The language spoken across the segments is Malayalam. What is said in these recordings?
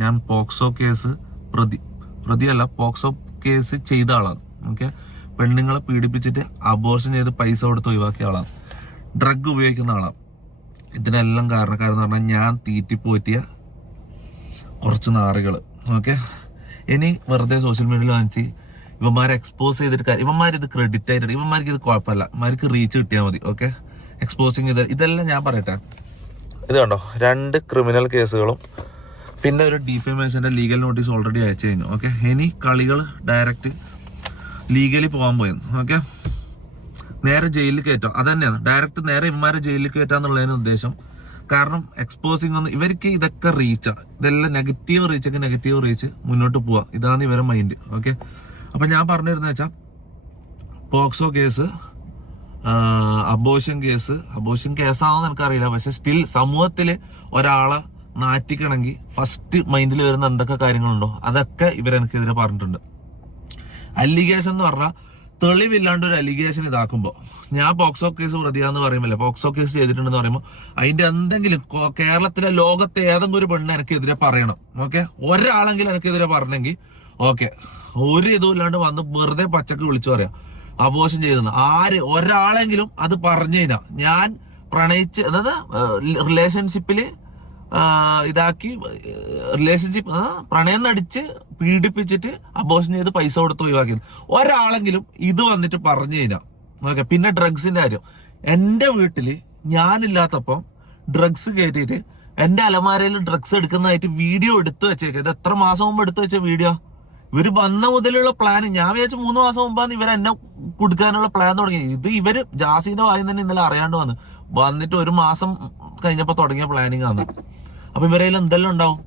ഞാൻ പോക്സോ കേസ് പ്രതിയല്ല, പോക്സോ കേസ് ചെയ്ത ആളാണ്. ഓക്കെ, പെണ്ണുങ്ങളെ പീഡിപ്പിച്ചിട്ട് അബോർഷൻ ചെയ്ത് പൈസ കൊടുത്ത് ഒഴിവാക്കിയ ആളാണ്. ഡ്രഗ് ഉപയോഗിക്കുന്ന ആളാണ്. ഇതിനെല്ലാം കാരണക്കാരെന്ന് പറഞ്ഞാൽ ഞാൻ തീറ്റിപ്പോറ്റിയ കുറച്ച് നാറുകൾ. ഓക്കെ, ഇനി വെറുതെ സോഷ്യൽ മീഡിയയിൽ കാണിച്ച് ഇവന്മാരെ എക്സ്പോസ് ചെയ്തിട്ട് ഇവന്മാരിത് ക്രെഡിറ്റ് ആയിട്ട് ഇവന്മാർക്ക് ഇത് കുഴപ്പമില്ല, ഇവന്മാർക്ക് റീച്ച് കിട്ടിയാൽ മതി. ഓക്കെ, എക്സ്പോസിങ് ഇതെല്ലാം ഞാൻ പറയട്ടെ. ഇത് കണ്ടോ, 2 ക്രിമിനൽ കേസുകളും പിന്നെ ഒരു ഡിഫേമേഷന്റെ ലീഗൽ നോട്ടീസ് ഓൾറെഡി അയച്ചു കഴിഞ്ഞു. ഓക്കെ, ഇനി കളികൾ ഡയറക്റ്റ് ലീഗലി പോകാൻ പോയെന്ന്. ഓക്കെ, നേരെ ജയിലിൽ കയറ്റാം. അത് തന്നെയാണ്, ഡയറക്റ്റ് നേരെ ഇവന്മാരെ ജയിലിൽ കയറ്റാന്നുള്ളതിന് ഉദ്ദേശം. കാരണം എക്സ്പോസിങ് ഒന്നും ഇവർക്ക് ഇതൊക്കെ റീച്ചാ, ഇതെല്ലാം നെഗറ്റീവ് റീച്ച് മുന്നോട്ട് പോവാ. ഇതാണ് ഇവരെ മൈൻഡ്. ഓക്കെ, അപ്പൊ ഞാൻ പറഞ്ഞിരുന്ന വെച്ചാൽ പോക്സോ കേസ്, അബോർഷൻ കേസാണെന്ന് എനിക്കറിയില്ല. പക്ഷെ സ്റ്റിൽ സമൂഹത്തില് ഒരാളെ നാറ്റിക്കണമെങ്കിൽ ഫസ്റ്റ് മൈൻഡിൽ വരുന്ന എന്തൊക്കെ കാര്യങ്ങളുണ്ടോ അതൊക്കെ ഇവരെനിക്കെതിരെ പറഞ്ഞിട്ടുണ്ട്. അലിഗേഷൻ എന്ന് പറഞ്ഞാൽ തെളിവില്ലാണ്ട് ഒരു അലിഗേഷൻ ഇതാക്കുമ്പോ, ഞാൻ പോക്സോ കേസ് പ്രതിയാന്ന് പറയുമ്പോൾ, പോക്സോ കേസ് ചെയ്തിട്ടുണ്ടെന്ന് പറയുമ്പോൾ അതിന്റെ എന്തെങ്കിലും കേരളത്തിലെ ലോകത്തെ ഏതെങ്കിലും ഒരു പെണ്ണ് എനിക്കെതിരെ പറയണം. ഓക്കെ, ഒരാളെങ്കിലും എനിക്കെതിരെ പറഞ്ഞെങ്കിൽ ഓക്കെ, ഒരു ഇതും ഇല്ലാണ്ട് വന്ന് വെറുതെ പച്ചക്ക് വിളിച്ചു പറയാം അബോർഷൻ ചെയ്തെന്ന്. ഒരാളെങ്കിലും അത് പറഞ്ഞു കഴിഞ്ഞാൽ ഞാൻ പ്രണയിച്ച്, അതായത് റിലേഷൻഷിപ്പില് പ്രണയം നടിച്ച് പീഡിപ്പിച്ചിട്ട് അബോർഷൻ ചെയ്ത് പൈസ കൊടുത്ത് ഒഴിവാക്കിയത് ഒരാളെങ്കിലും ഇത് വന്നിട്ട് പറഞ്ഞു കഴിഞ്ഞാൽ ഓക്കെ. പിന്നെ ഡ്രഗ്സിന്റെ കാര്യം, എന്റെ വീട്ടില് ഞാനില്ലാത്തപ്പം ഡ്രഗ്സ് കയറ്റിയിട്ട് എന്റെ അലമാരയിൽ ഡ്രഗ്സ് എടുക്കുന്നതായിട്ട് വീഡിയോ എടുത്തു വെച്ചേക്കാം. ഇത് എത്ര മാസം മുമ്പ് എടുത്തു വെച്ച വീഡിയോ? ഇവര് വന്ന മുതലുള്ള പ്ലാൻ, ഞാൻ വിചാരിച്ചു 3 മാസം മുമ്പാണ് ഇവർ എന്നെ കൊടുക്കാനുള്ള പ്ലാൻ തുടങ്ങി. ഇത് ഇവര് ജാസിന്റെ വായിൽ തന്നെ ഇന്നലെ അറിയാണ്ട് വന്നിട്ട് 1 മാസം കഴിഞ്ഞപ്പോ തുടങ്ങിയ പ്ലാനിങ് ആണ്. അപ്പൊ ഇവരേൽ എന്തെല്ലാം ഉണ്ടാവും,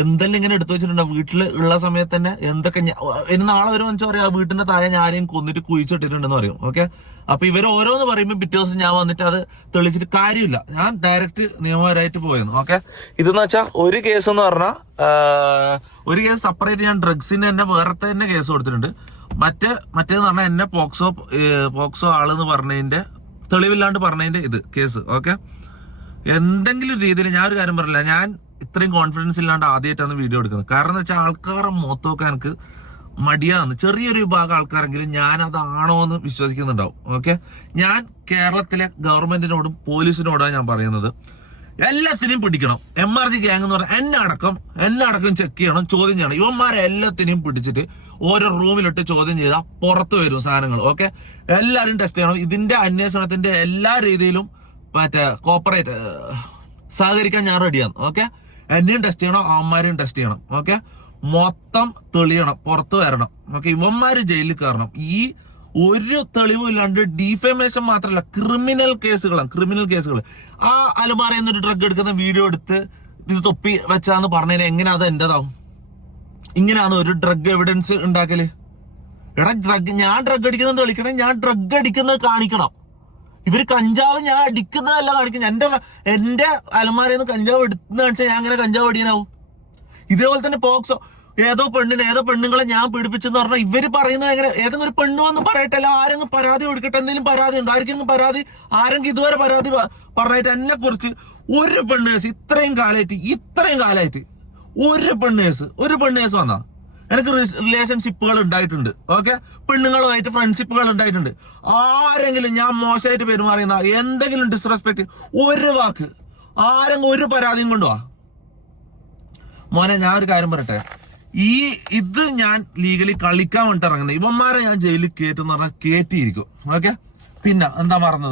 എന്തെല്ലാം ഇങ്ങനെ എടുത്തു വെച്ചിട്ടുണ്ടാവും വീട്ടിൽ ഉള്ള സമയത്ത് തന്നെ. എന്തൊക്കെ ഇനി നാളെ ഒരു മനുഷ്യ പറയാം വീട്ടിന്റെ താഴെ ഞാനെയും കൊന്നിട്ട് കുഴിച്ചിട്ടിട്ടുണ്ടെന്ന് പറയും. ഓക്കെ, അപ്പൊ ഇവർ ഓരോന്ന് പറയുമ്പോൾ പിറ്റേ ദിവസം ഞാൻ വന്നിട്ട് അത് തെളിച്ചിട്ട് കാര്യമില്ല. ഞാൻ ഡയറക്റ്റ് നിയമപരമായിട്ട് പോയെന്ന്. ഓക്കെ, ഇതെന്ന് വെച്ചാൽ ഒരു കേസ് എന്ന് പറഞ്ഞാൽ ഒരു കേസ് സെപ്പറേറ്റ് ഞാൻ ഡ്രഗ്സിന് തന്നെ വേറെ തന്നെ കേസ് കൊടുത്തിട്ടുണ്ട്. മറ്റേന്ന് പറഞ്ഞാൽ എന്നെ പോക്സോ ആളെന്ന് പറഞ്ഞതിന്റെ തെളിവില്ലാണ്ട് പറഞ്ഞതിന്റെ ഇത് കേസ്. ഓക്കെ, എന്തെങ്കിലും രീതിയിൽ ഞാൻ ഒരു കാര്യം പറയില്ല, ഞാൻ ഇത്രയും കോൺഫിഡൻസ് ഇല്ലാണ്ട് ആദ്യമായിട്ടാണ് വീഡിയോ എടുക്കുന്നത്. കാരണം എന്ന് വെച്ചാൽ ആൾക്കാരെ മൊത്തമൊക്കെ എനിക്ക് മടിയാന്ന്. ചെറിയൊരു വിഭാഗം ആൾക്കാരെങ്കിലും ഞാൻ അതാണോ എന്ന് വിശ്വസിക്കുന്നുണ്ടാവും. ഓക്കെ, ഞാൻ കേരളത്തിലെ ഗവൺമെന്റിനോടും പോലീസിനോടാണ് ഞാൻ പറയുന്നത്, എല്ലാത്തിനെയും പിടിക്കണം. MRG ഗ്യാങ് എന്ന് പറഞ്ഞാൽ എന്നെ അടക്കം ചെക്ക് ചെയ്യണം, ചോദ്യം ചെയ്യണം. ഇവന്മാരെ എല്ലാത്തിനെയും പിടിച്ചിട്ട് ഓരോ റൂമിലിട്ട് ചോദ്യം ചെയ്താൽ പുറത്തു വരും സാധനങ്ങൾ. ഓക്കെ, എല്ലാവരും ടെസ്റ്റ് ചെയ്യണം. ഇതിന്റെ അന്വേഷണത്തിന്റെ എല്ലാ രീതിയിലും കോപ്പറേറ്റ് സഹകരിക്കാൻ ഞാൻ റെഡിയാണ്. ഓക്കെ, എന്നെയും ടെസ്റ്റ് ചെയ്യണം, അവന്മാരെയും ടെസ്റ്റ് ചെയ്യണം. ഓക്കെ, മൊത്തം തെളിയണം, പുറത്തു വരണം. ഓക്കെ, ഇവന്മാര് ജയിലിൽ കയറണം. ഈ ഒരു തെളിവും ഇല്ലാണ്ട് ഡിഫേമേഷൻ മാത്രമല്ല, ക്രിമിനൽ കേസുകൾ. ആ അലമാരയിൽ നിന്ന് ഡ്രഗ് എടുക്കുന്ന വീഡിയോ എടുത്ത് ഇത് തൊപ്പി വെച്ചാന്ന് പറഞ്ഞതിന് എങ്ങനെ അത് എന്റേതാവും? ഇങ്ങനെയാണ് ഒരു ഡ്രഗ് എവിഡൻസ് ഉണ്ടാക്കല്. ഞാൻ ഡ്രഗ് അടിക്കുന്നുണ്ട് കളിക്കണം, ഞാൻ ഡ്രഗ് അടിക്കുന്നത് കാണിക്കണം. ഇവര് കഞ്ചാവ് ഞാൻ അടിക്കുന്നതല്ല കാണിക്കുന്നത്. എന്റെ അലമാരയിൽ നിന്ന് കഞ്ചാവ് എടുക്കുന്ന കാണിച്ചാൽ ഞാൻ അങ്ങനെ കഞ്ചാവ് അടിയാനാവും. ഇതേപോലെ തന്നെ പോക്സോ, ഏതോ പെണ്ണുങ്ങളെ ഞാൻ പീഡിപ്പിച്ചെന്ന് പറഞ്ഞാൽ ഇവര് പറയുന്നത് എങ്ങനെ? ഏതെങ്കിലും ഒരു പെണ്ണു വന്ന് പറയട്ടല്ല, ആരെങ്കിലും പരാതി കൊടുക്കട്ടെ. എന്തെങ്കിലും പരാതി ഉണ്ടോ? ആരെങ്കിലും ഇതുവരെ പരാതി പറഞ്ഞിട്ട് എന്നെ കുറിച്ച് ഒരു പെണ്ണ് കേസ് ഇത്രയും കാലമായിട്ട് ഒരു പെണ്ണ് കേസ് വന്നാ? എനിക്ക് റിലേഷൻഷിപ്പുകൾ ഉണ്ടായിട്ടുണ്ട്. ഓക്കെ, പെണ്ണുങ്ങളുമായിട്ട് ഫ്രണ്ട്ഷിപ്പുകൾ ഉണ്ടായിട്ടുണ്ട്. ആരെങ്കിലും ഞാൻ മോശമായിട്ട് പെരുമാറിയെന്ന എന്തെങ്കിലും ഡിസ്റെസ്പെക്ട് ഒരു വാക്ക് ആരെങ്കിലും ഒരു പരാതിയും കൊണ്ടുവാ മോനെ. ഞാൻ ഒരു കാര്യം പറയട്ടെ, ഇത് ഞാൻ ലീഗലി കളിക്കാൻ വേണ്ടിട്ട് ഇറങ്ങുന്നത്. ഇവന്മാരെ ഞാൻ ജയിലിൽ കയറ്റുന്ന പറഞ്ഞാൽ കയറ്റിയിരിക്കും. ഓക്കെ, പിന്നെ എന്താ പറഞ്ഞത്?